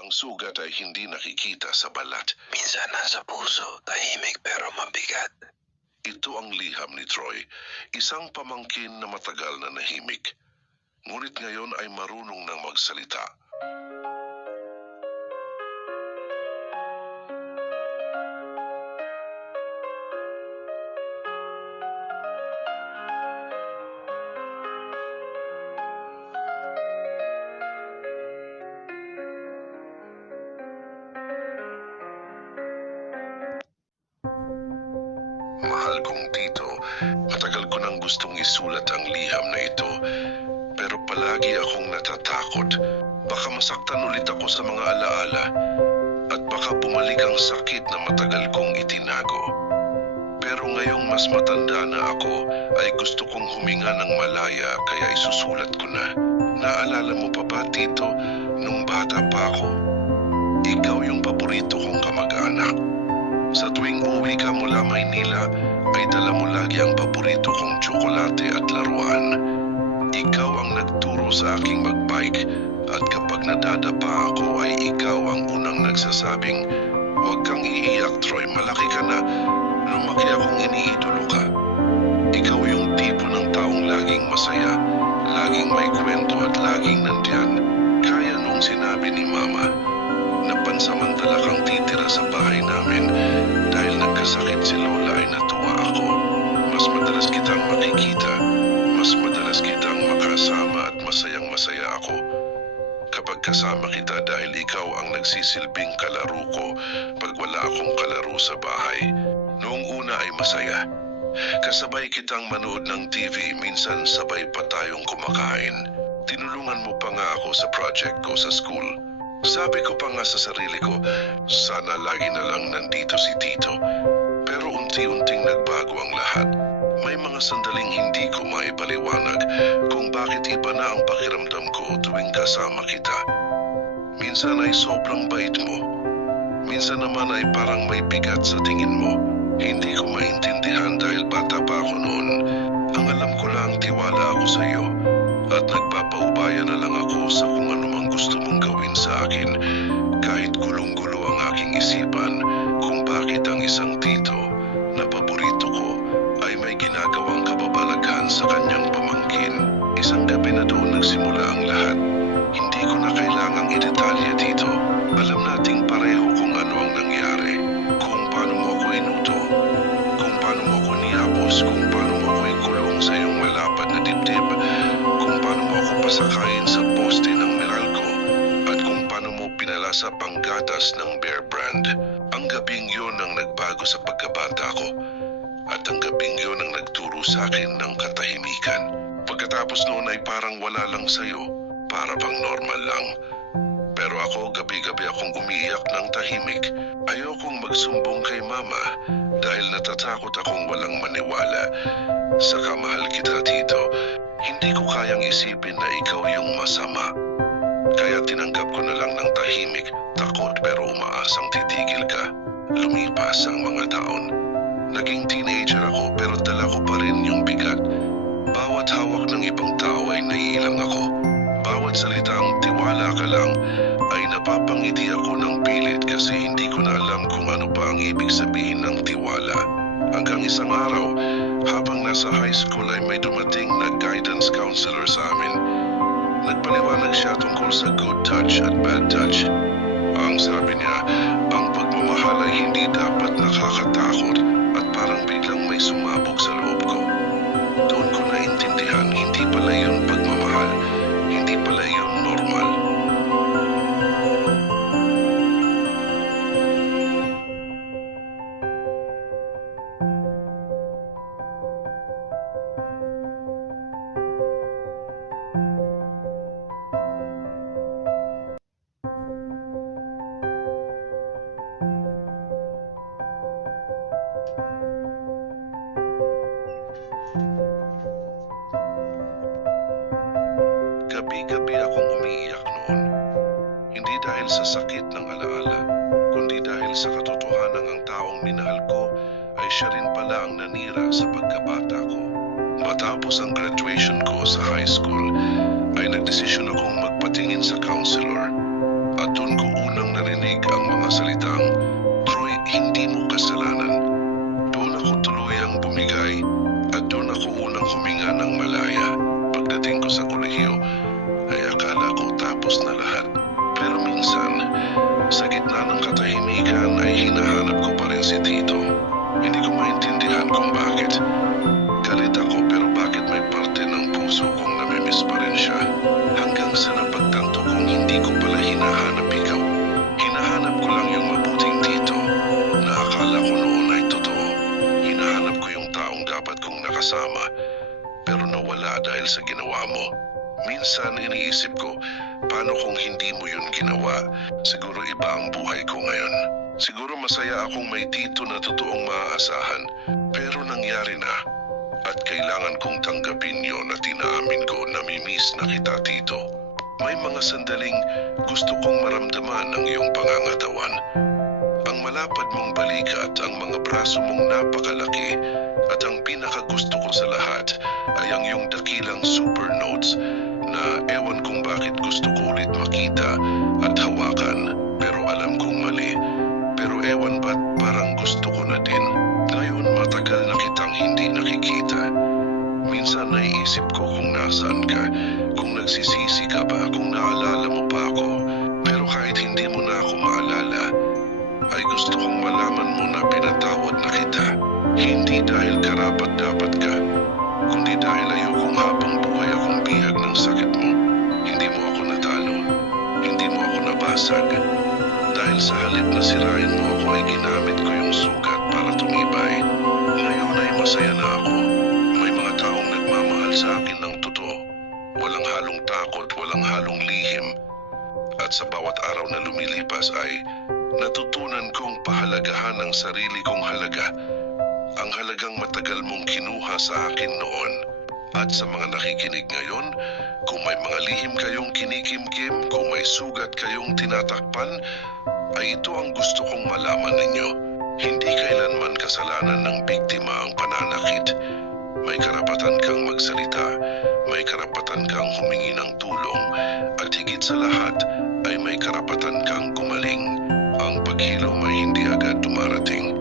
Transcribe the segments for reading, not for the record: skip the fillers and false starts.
Ang sugat ay hindi nakikita sa balat. Minsan nasa puso, tahimik pero mabigat. Ito ang liham ni Troy, isang pamangkin na matagal na nahimik. Ngunit ngayon ay marunong nang magsalita. Mahal kong tito, matagal ko nang gustong isulat ang liham na ito. Pero palagi akong natatakot. Baka masaktan ulit ako sa mga alaala. At baka bumalik ang sakit na matagal kong itinago. Pero ngayong mas matanda na ako, ay gusto kong huminga ng malaya kaya isusulat ko na. Naalala mo pa ba, tito, nung bata pa ako? Ikaw yung paborito kong kamag-anak. Sa tuwing uwi ka mula Maynila, ay dala mo lagi ang paborito kong tsokolate at laruan. Ikaw ang nagturo sa aking magbike at kapag nadadapa ako ay ikaw ang unang nagsasabing, "Huwag kang iiyak, Troy, malaki ka na." Lumaki akong iniidolo ka. Ikaw yung tipo ng taong laging masaya, laging may kwento at laging nandiyan. Kaya nung sinabi ni Mama na pansamantala kang titira sa bahay namin dahil nagkasakit si Lola ay natuwa ako. Mas madalas kitang makikita, mas madalas kitang makasama at masayang-masaya ako. Kapag kasama kita dahil ikaw ang nagsisilbing kalaro ko pag wala akong kalaro sa bahay. Noong una ay masaya. Kasabay kitang manood ng TV, minsan sabay pa tayong kumakain. Tinulungan mo pa nga ako sa project ko sa school. Sabi ko pa nga sa sarili ko, sana lagi na lang nandito si Tito. Pero unti-unting nagbago ang lahat. May mga sandaling hindi ko maipaliwanag kung bakit iba na ang pakiramdam ko tuwing kasama kita. Minsan ay sobrang bait mo. Minsan naman ay parang may bigat sa tingin mo. Hindi ko maintindihan dahil bata pa ako noon. Ang alam ko lang tiwala ako sa iyo at nagpapaubaya na lang ako sa kung anumang gusto mong gawin sa akin kahit gulong-gulo ang aking isipan kung bakit ang isang tito na paborito ko ay may ginagawang kababalaghan sa kanyang pamangkin. Isang gabi na doon nagsimula ang lahat. Hindi ko na kailangang idetalye dito. Alam nating pareho kung ano ang nangyari. Kung paano mo ako inuto. Kung paano mo ako niyapos. Kung paano mo ako ikulong sa iyong malapad na dibdib. Kung paano mo ako pasakayin sa poste ng Meralco. At kung paano mo pinalasap ang gatas ng Bear Brand. Ang gabing yun ang nagbago sa pagkabata ko. At ang gabing yun ang nagturo sa akin ng katahimikan. Pagkatapos noon ay parang wala lang sa'yo. Para bang normal lang. Pero ako, gabi-gabi akong umiiyak ng tahimik. Ayokong magsumbong kay Mama dahil natatakot akong walang maniwala. Saka mahal kita, Tito. Hindi ko kayang isipin na ikaw yung masama. Kaya tinanggap ko na lang ng tahimik, takot pero umaasang titigil ka. Lumipas ang mga taon. Naging teenager ako pero dala ko pa rin yung bigat. Bawat hawak ng ibang tao ay naiilang ako. Bawat salitang tiwala ka lang ay napapangiti ako ng pilit kasi hindi ko na alam kung ano pa ang ibig sabihin ng tiwala. Hanggang isang araw, habang nasa high school ay may dumating na guidance counselor sa amin. Nagpaliwanag siya tungkol sa good touch at bad touch. Ang sabi niya, ang pagmamahal ay hindi dapat nakakatakot at parang biglang may sumabog sa loob ko. Doon ko naintindihan, hindi pala yun pagmamahal. Hindi pala yun normal. Gabi-gabi akong umiiyak noon. Hindi dahil sa sakit ng alaala, kundi dahil sa katotohanan ang taong minahal ko ay siya rin pala ang nanira sa pagkabata ko. Matapos ang graduation ko sa high school, ay nagdesisyon akong magpatingin sa counselor at doon ko una mga salitang, Troy, hindi mo kasalanan. Doon ako tuluyang bumigay at doon ako unang huminga ng malaya. Pagdating ko sa kolehiyo, ay akala ko tapos na lahat. Pero minsan, sa gitna ng katahimikan ay hinahanap ko pa rin si Tito. Hindi ko maintindihan kung bakit. Galit ako pero bakit may parte ng puso kong namimiss pa rin siya. Hanggang sa napagtanto kong hindi ko pala hinahanap ikaw. Hinahanap ko lang yung mabuting Tito na akala ko noon ay totoo. Hinahanap ko yung taong dapat kong nakasama pero nawala dahil sa ginawa mo. Minsan iniisip ko, paano kung hindi mo yun ginawa? Siguro iba ang buhay ko ngayon. Siguro masaya akong may Tito na totoong maaasahan. Pero nangyari na. At kailangan kong tanggapin yun at inaamin ko na namimiss na kita, Tito. May mga sandaling gusto kong maramdaman ang iyong pangangatawan. Ang malapad mong balikat, ang mga braso mong napakalaki, at ang pinakagusto ko sa lahat ay ang iyong dakilang super notes na ewan kung bakit gusto ko ulit makita at hawakan, pero alam kong mali. Pero ewan ba't parang gusto ko na din. Ngayon matagal na kitang hindi nakikita. Minsan naiisip ko kung nasaan ka, kung nagsisisi ka ba, kung naalala mo pa ako. Pero kahit hindi mo na ako maalala, ay gusto kong malaman mo na pinatawad na kita. Hindi dahil karapat-dapat ka, kundi dahil ayokong habang buhay akong bihag ng sakit mo. Hindi mo ako natalo, hindi mo ako nabasag. Dahil sa halip na sirain mo ako ay ginamit ko yung sugat para tumibay. Ngayon ay masaya na ako. May mga taong nagmamahal sa akin ng totoo. Walang halong takot, walang halong lihim. At sa bawat araw na lumilipas ay natutunan kong pahalagahan ang sarili kong halaga. Ang halagang matagal mong kinuha sa akin noon. At sa mga nakikinig ngayon, kung may mga lihim kayong kinikimkim, kung may sugat kayong tinatakpan, ay ito ang gusto kong malaman ninyo. Hindi kailanman kasalanan ng biktima ang pananakit. May karapatan kang magsalita, may karapatan kang humingi ng tulong, at higit sa lahat ay may karapatan kang gumaling. Ang paghilom ay hindi agad dumarating,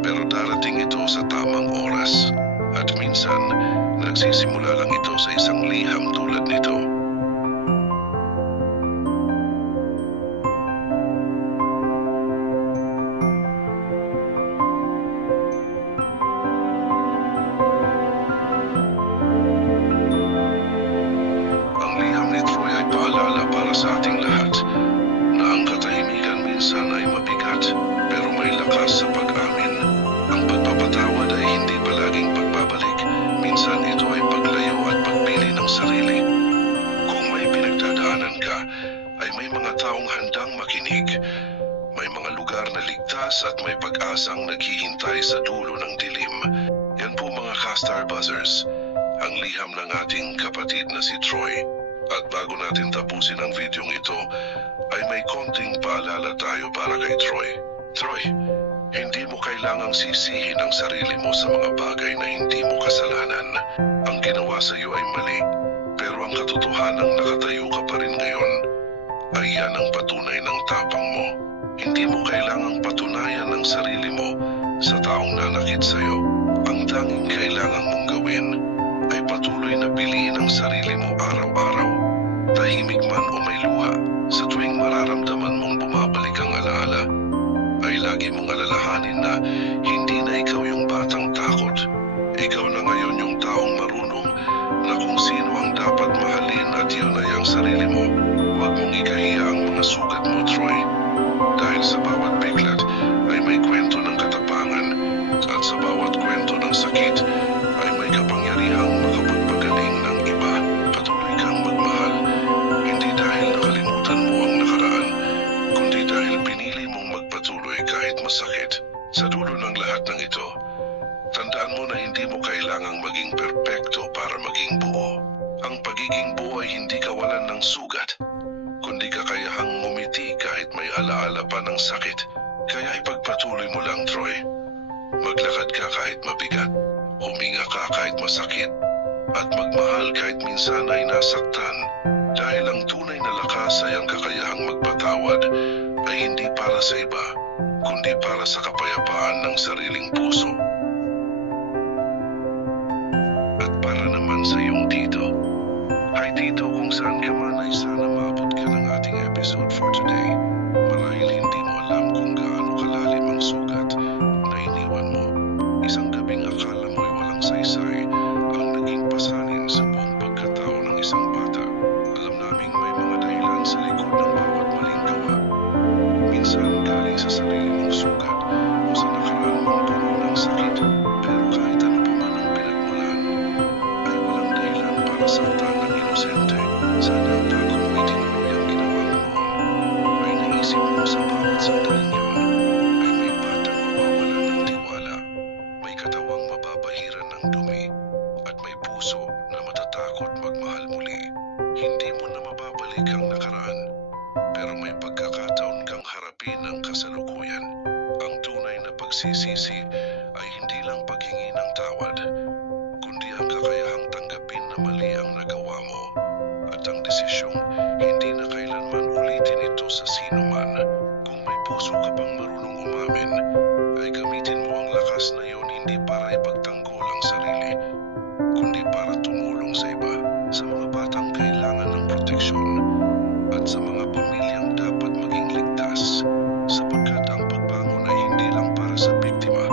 pero darating ito sa tamang oras. At minsan, nagsisimula lang ito sa isang liham tulad nito. Ang liham ni Troy ay paalala para sa ating lahat na ang katahimikan minsan ay mabigat, pero may lakas sa pag-amin. Ang pagpapatawad ay hindi palaging pagbabalik. Minsan ito ay paglayo at pagpili ng sarili. Kung may pinagdadaanan ka, ay may mga taong handang makinig. May mga lugar na ligtas at may pag-asang naghihintay sa dulo ng dilim. Yan po mga ka-Star Buzzers, ang liham ng ating kapatid na si Troy. At bago natin tapusin ang videong ito, ay may konting paalala tayo para kay Troy. Troy, hindi mo kailangang sisihin ang sarili mo sa mga bagay na hindi mo kasalanan. Ang ginawa sa iyo ay mali, pero ang katotohanang nakatayo ka pa rin ngayon ay yan ang patunay ng tapang mo. Hindi mo kailangang patunayan ang sarili mo sa taong nanakit sa iyo. Ang tanging kailangan mong gawin ay patuloy na piliin ang sarili mo araw-araw. Tahimik man o may luha, sa tuwing mararamdaman mong bumabalik ang alaala, ay lagi mong alalahanin na hindi na ikaw yung batang takot. Ikaw na ngayon yung taong marunong na kung sino ang dapat mahalin at yun ay ang sarili mo. Huwag mong ikahiya ang mga sugat mo, Troy. Dahil sa bawat biglat ay may kwento ng katapangan at sa bawat kwento ng sakit ay may kapangyarihang makapagpagaling ng iba. Patuloy kang magmahal, hindi dahil nakalimutan mo ang nakaraan, kundi dahil pinili mong magpatuloy kahit masakit. Sa dulo ng lahat ng ito, tandaan mo na hindi mo kailangang maging perpekto para maging buo. Ang pagiging buo ay hindi kawalan ng sugat, kundi kakayahang ngumiti kahit may alaala pa ng sakit. Kaya ipagpatuloy mo lang, Troy. Maglakad ka kahit mabigat, huminga ka kahit masakit, at magmahal kahit minsan ay nasaktan. Dahil ang tunay na lakas ay ang kakayahang magpatawad ay hindi para para sa iba, kundi para sa kapayapaan ng sariling puso. At para naman sa iyong tito. Hi tito, kung saan ka man ay sana maabot ka ng ating episode for today. Marahil hindi mo alam kung gaano kalalim ang sugat na iniwan mo. Isang gabing akala mo'y walang saysay ang naging pasanin sa buong pagkatao ng isang bata. Alam naming may mga dahilan sa likod ng bawat maling gawa. Minsan galing sa sarili mong sugat o sa nakaraan mong puno ng sakit. Pero kahit ano pa man ang pinagmulan, ay walang dahilan para saktan ng inosente. Sana bago mo itinuloy ang ginawa mo noon, ay naisip mo sa bawat sandaling yun, ay may batang mawawalan ng tiwala, may katawang mababahiran ng dumi, at may puso na matatakot magmahal muli. Hindi mo na mababalik ang nakaraan, pero may pagkakataon kang harapin ang kasalukuyan. Ang tunay na pagsisisi ay hindi lang paghingi ng tawad, kundi ang kakayahang tanggapin na mali ang nagawa mo at ang desisyong hindi na kailanman ulitin ito sa sino man. Kung may puso ka pang marunong umamin, ay gamitin mo ang lakas na yon hindi para ipagtanggol ang sarili, kundi para tumulong sa iba, sa mga batang kailangan ng proteksyon at sa mga pamilyang dapat maging ligtas, sapagkat ang pagbangon ay hindi lang para sa biktima,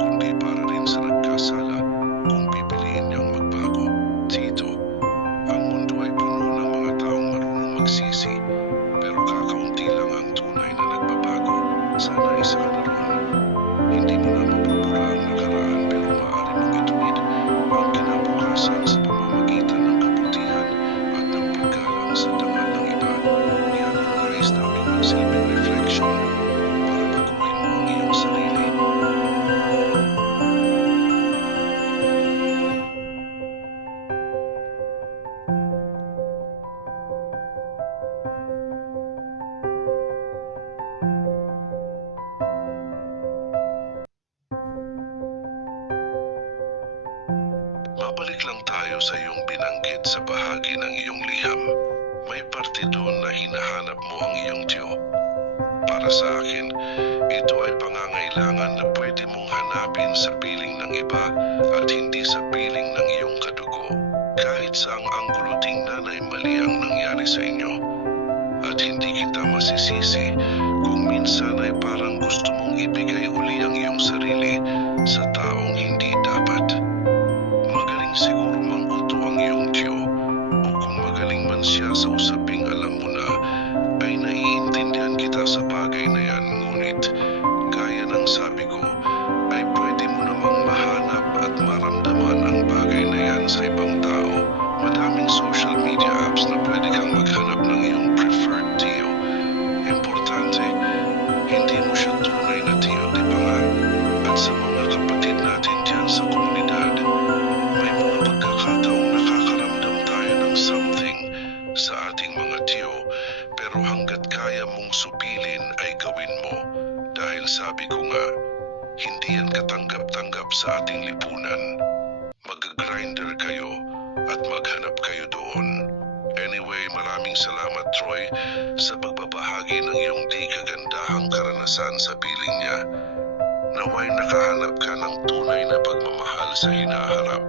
kundi para rin sa nagkasala kung pipiliin niyang magbago. Tito, ang mundo ay puno ng mga taong marunong magsisi, pero kakaunti lang ang tunay na nagbabago. Sana isa ka na ron. Hindi mo na mapupura ang nakaraan, pero maaari mong ituwid ang kinabukasan sa pamamagitan ng kabutihan at ng paggalang sa dangal ng iba. Yan ang nais namin magsilbing reflection para baguhin mo ang iyong sarili. Mabalik lang tayo sa iyong binanggit sa bahagi ng iyong liham. May parte doon na hinahanap mo ang iyong tiyo. Para sa akin, ito ay pangangailangan na pwede mong hanapin sa piling ng iba at hindi sa piling ng iyong kadugo. Kahit sa ang anggulo tingnan ay mali ang nangyari sa inyo. At hindi kita masisisi kung minsan ay parang gusto mong ibigay uli ang iyong sarili sa taong hindi dapat. Magaling siguro mangulto ang iyong tiyo, o kung magaling man siya sa usaping alam mo na, ay naiintindihan kita sa bagay na yan. Ngunit, gaya ng sabi ko, ay pwede mo namang mahanap at maramdaman ang bagay na yan sa ibang tao. Madaming social media apps na pwede kang maghanap ng iyong preferred tiyo. Importante, hindi mo siya tunay na tiyo, di ba nga? At sa mga kapatid natin dyan sa komunidad, may mga pagkakataong nakakaramdam tayo ng something sa ating mga tiyo, pero hanggat kaya mong supilin ay gawin mo. Dahil sabi ko nga, hindi yan katanggap-tanggap sa ating lipunan. Mag-grinder kayo at maghanap kayo doon. Anyway, maraming salamat Troy sa pagbabahagi ng iyong di kagandahang karanasan sa piling niya. Naway nakahanap ka ng tunay na pagmamahal sa hinaharap.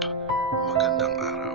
Magandang araw.